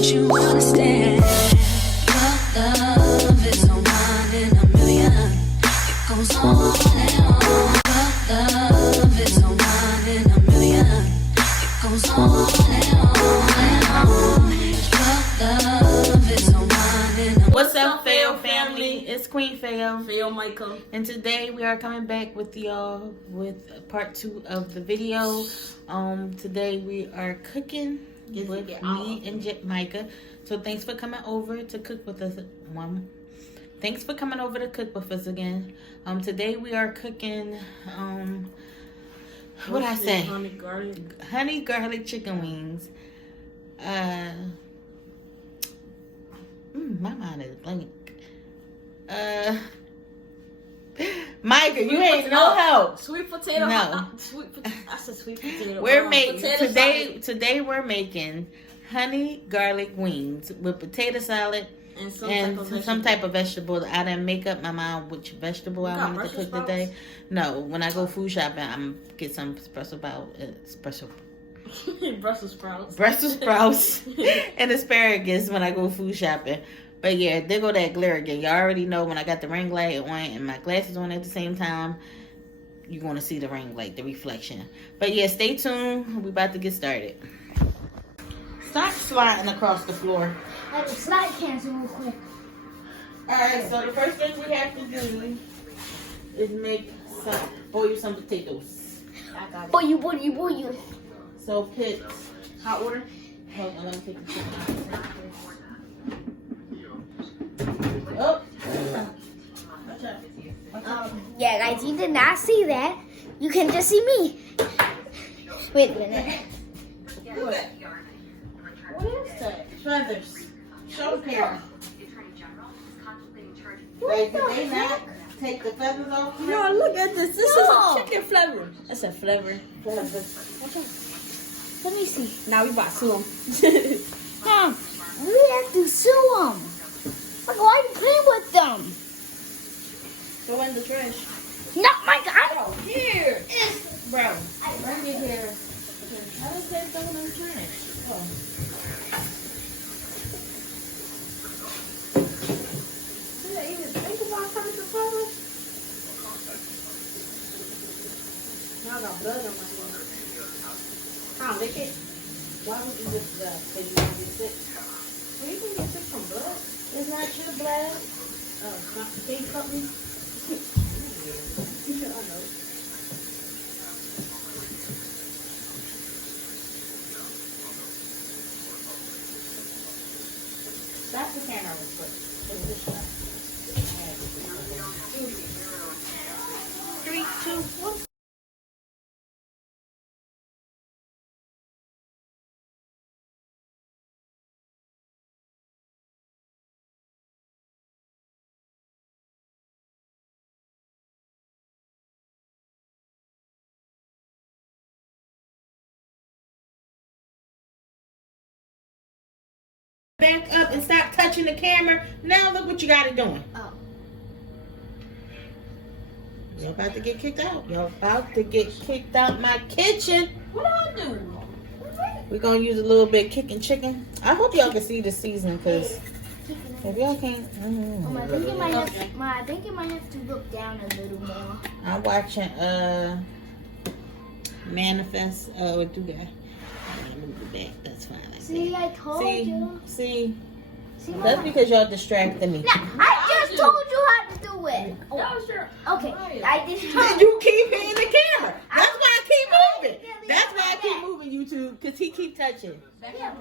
Don't you understand? Your love is no one in a million. It goes on and on. Your love is no one in a million. It goes on and on and on. Your love is no one in a million. What's up, Fail family? It's Queen Fail. Fail Michael. And today we are coming back with y'all with part 2 of the video. Today we are cooking with me and Micah. So thanks for coming over to cook with us. Thanks for coming over to cook with us again. Today we are cooking what I say? Honey garlic chicken wings. My mind is blank. Micah, you ain't no help. Sweet potato. No. I said sweet potato. We're making today. We're making honey garlic wings with potato salad and some type of vegetable. I didn't make up my mind which vegetable I wanted to cook today. No, when I go food shopping, I'm get some Brussels sprouts and asparagus when I go food shopping. But yeah, there go that glare again. Y'all already know when I got the ring light on and my glasses on at the same time, you're going to see the ring light, the reflection. But yeah, stay tuned. We about to get started. Stop sliding across the floor. I can slide cancel real quick. Alright, so the first thing we have to do is boil some potatoes. Boy, you. So put Hot water. Hold on, let me take the chicken out. Oh. Yeah, guys, you did not see that. You can just see me. Wait a minute. What is that? Feathers. Show the camera. Wait, did they not take the feathers off? No, look at this. This is a chicken flavor. That's a flavor. Feathers. Let me see. Now we about to sue them. We have to sue them. Like, why are you playing with them? Throw in the trash. Not my God. Oh, here. Bro, bring it here. I just said throw it in the trash. Oh. Did I even think about coming to feathers? Now I got blood on my hand. I'll lick it. Why would you lift that? Because you want to get sick? Well, you can get sick from blood. It's not your blood. Oh, it's not the pig company. I know. Stop the camera real quick. Take this shot. 3, 2, 1. Back up and stop touching the camera. Now look what you got it doing. Oh. You're about to get kicked out. You're about to get kicked out my kitchen. What do I do? We're going to use a little bit of kicking chicken. I hope y'all can see the season because if y'all can't... I think you might have to look down a little more. I'm watching Manifest. Oh, do that. Move it back. That's fine. See, I told you. See, that's because y'all distracted me. No, I just told you how to do it. Oh, sure. Okay, I just told You keep hitting the camera. That's why I keep moving. That's why I keep moving, YouTube, because he keep touching. Yeah,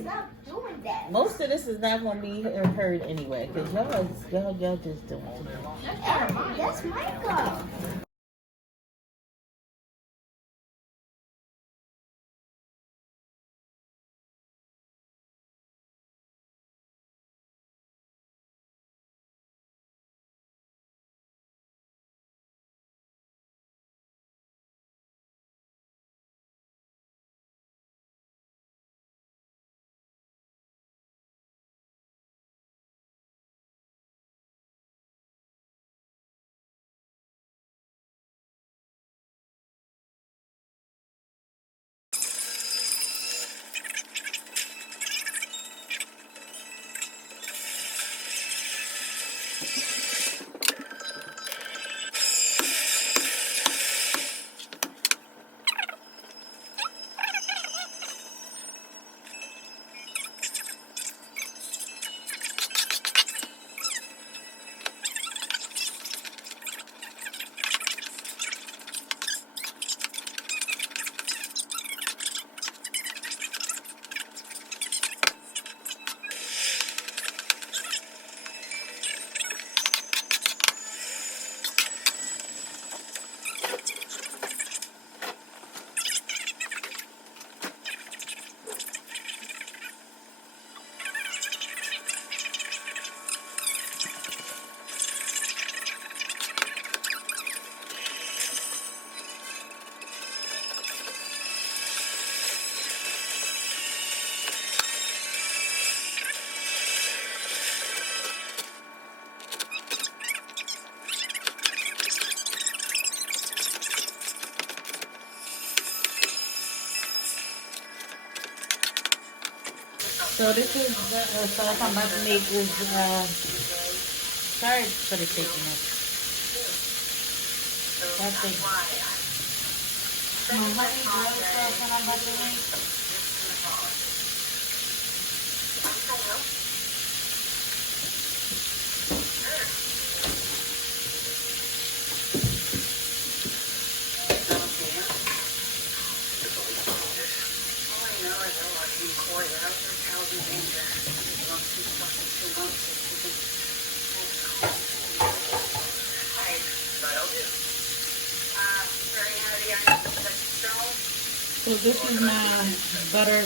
stop doing that. Most of this is not going to be heard anyway, because y'all just doing it. That's Michael. So this is the sauce I'm about to make is sorry for the shakiness. That's it. My honey boiled sauce when I'm about to make. So this is my butter,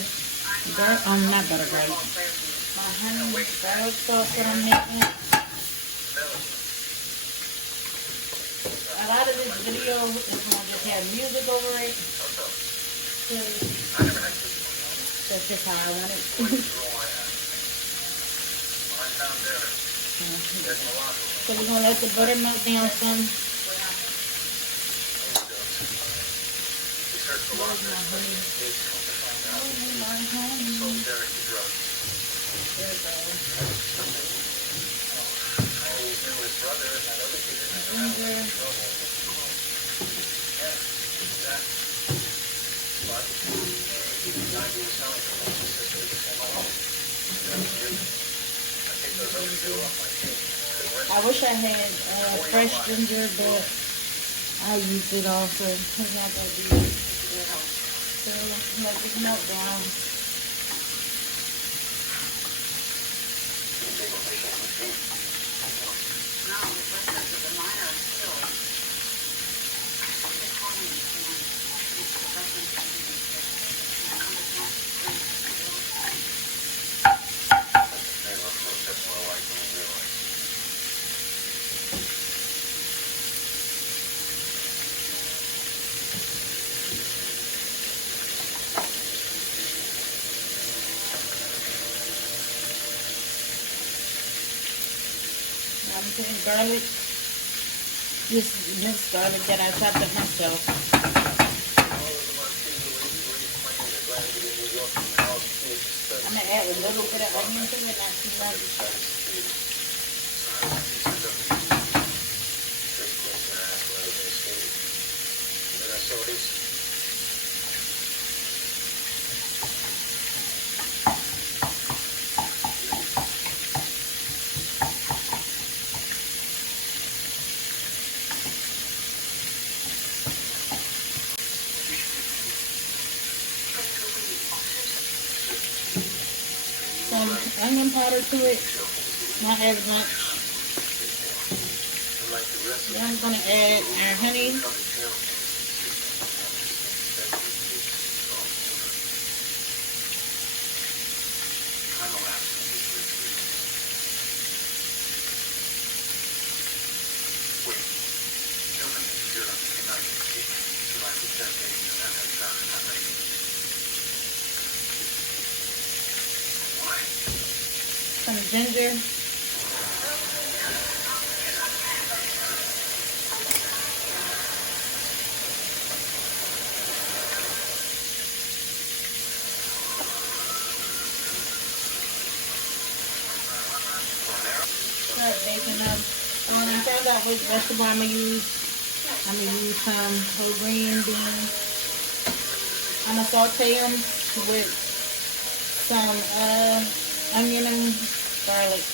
not butter garlic. My honey garlic sauce that I'm making. A lot of this video is gonna just have music over it. So that's just how I want it. So we're gonna let the butter melt down some. Where's my honey? Oh, my honey. There it goes. I wish I had fresh ginger, but I used it all, so it's not gonna be good. So let it melt down. I'm putting garlic, this minced garlic that I chopped up myself. I'm going to add a little bit of onion to it, not too much. Some onion powder to it, not as much. Then I'm going to add our honey. Some ginger. Start baking them. When I found out which vegetable I'm going to use, I'm going to use some whole green beans. I'm going to saute them with some onion and garlic.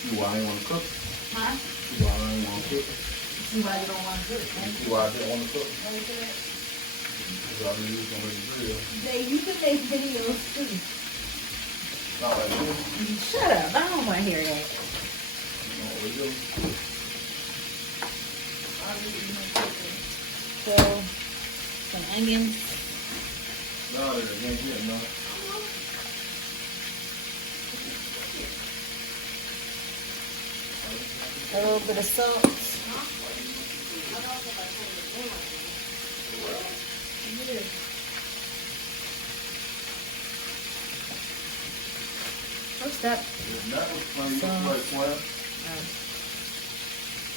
See why I ain't want to cook? Huh? See why I ain't want to cook? Somebody don't want to cook, man. See why I didn't want to cook? Why you say that? Because I knew you was going to make a video. They, you can make videos too. Not like this. Shut up. I don't want to hear that. You know what we do? So, some onions. No, they're against it, no. A little bit of salt. What's that? If that was funny, you look like swim.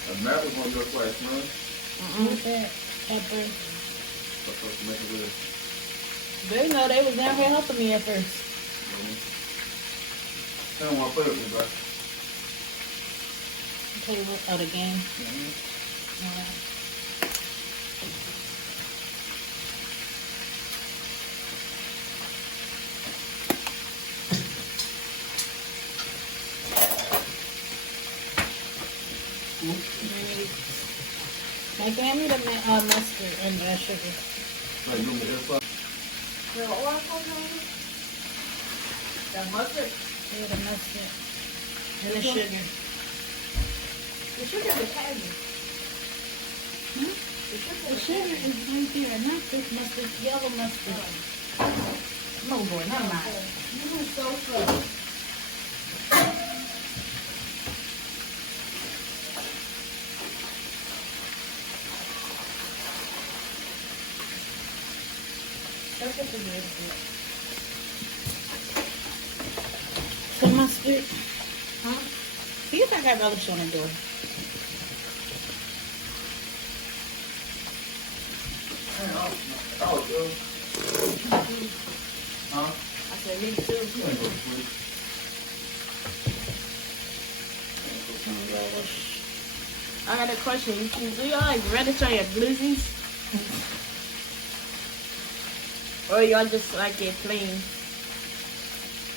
If that was going to look like swim, What's that? Pepper. that's supposed to make it good. They know they was down here helping me at first. I don't want to put it with that. Okay, what? Oh, the game. Like, hand me the mustard and the sugar. Like, you want this stuff? The oil comes on it? That mustard? Yeah, the mustard and the sugar. The sugar is heavy. Hmm? The sugar is right there, not this mustard, yellow mustard. No, boy, not mine. You move so slow. That's what the good is. So mustard. Huh? See if I got relish on the door. Oh, good. Huh? I said, me too. You ain't go to sleep. Relish. I got a question. Do y'all like relish on your glizzies? Or y'all just like it plain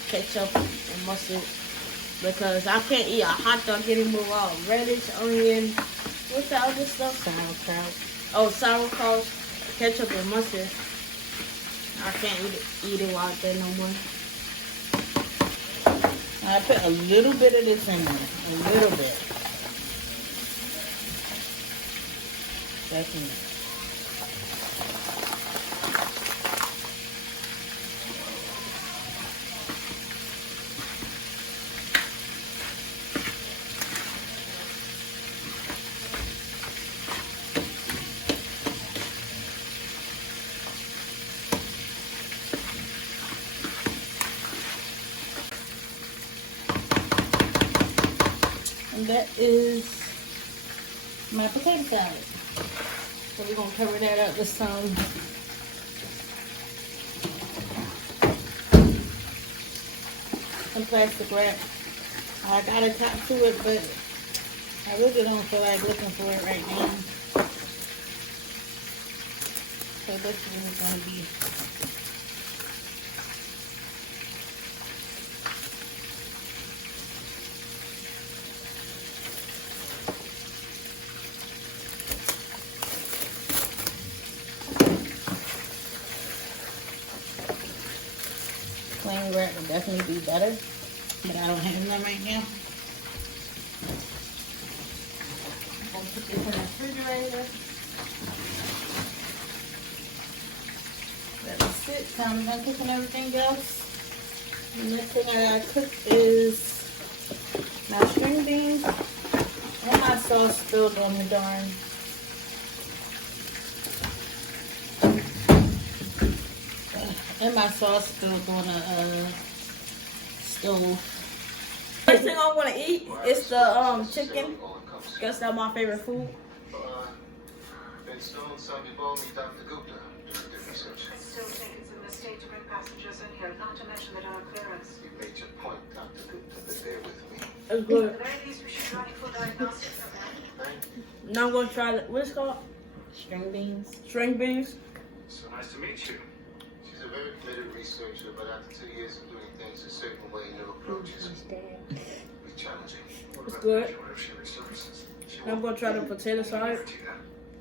ketchup and mustard? Because I can't eat a hot dog anymore without relish, onion, what's the other stuff? Sauerkraut. Oh, sauerkraut, ketchup and mustard. I can't eat it without that no more. I put a little bit of this in there. A little bit. That's enough. And that is my potato salad. So we're going to cover that up with some plastic wrap. I got a top to it, but I really don't feel like looking for it right now. So this is going to be plain wrap would definitely be better, but I don't have none right now. I'm gonna put this in the refrigerator. Let it sit. Time I'm cooking everything else. The next thing I gotta cook is my string beans and my sauce spilled on the darn. And my sauce spilled on the stove. First thing I want to eat is the chicken. Guess that's my favorite food. Ben Stone, Sabi Balmy, Dr. Gupta. Did research. I still think it's a mistake to bring passengers in here, not to mention that our clearance. You made your point, Dr. Gupta, but they're with me. It's At good. the very least, we should run full diagnostics of them. Thank you. Now I'm gonna try what's it called? String beans. String beans. So nice to meet you. She's a very committed researcher, but after 2 years of doing things a certain way, new approaches. We challenging. It's good. What if she resurfaces? She I'm gonna try the potato salad.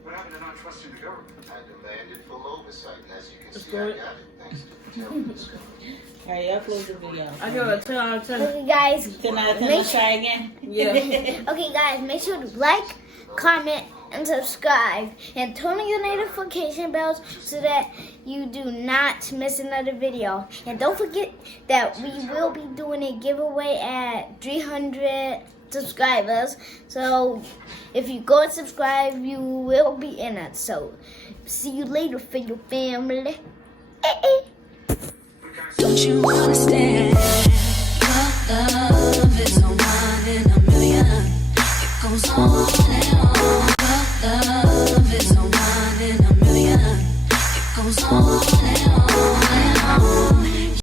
What happened to not trusting the government? I demanded full oversight. As you can It's see, good. I got it. Thanks to the intelligence company. Alright, y'all close the video. I give it a 10 out of 10. Okay, guys. 10 out of 10, Make let's try again. Yeah. Okay, guys, make sure to like, comment, and subscribe, and turn on your notification bells so that you do not miss another video. And don't forget that we will be doing a giveaway at 300 subscribers. So if you go and subscribe, you will be in it. So see you later for your family. Don't you understand? Your love is a one in a million. It goes on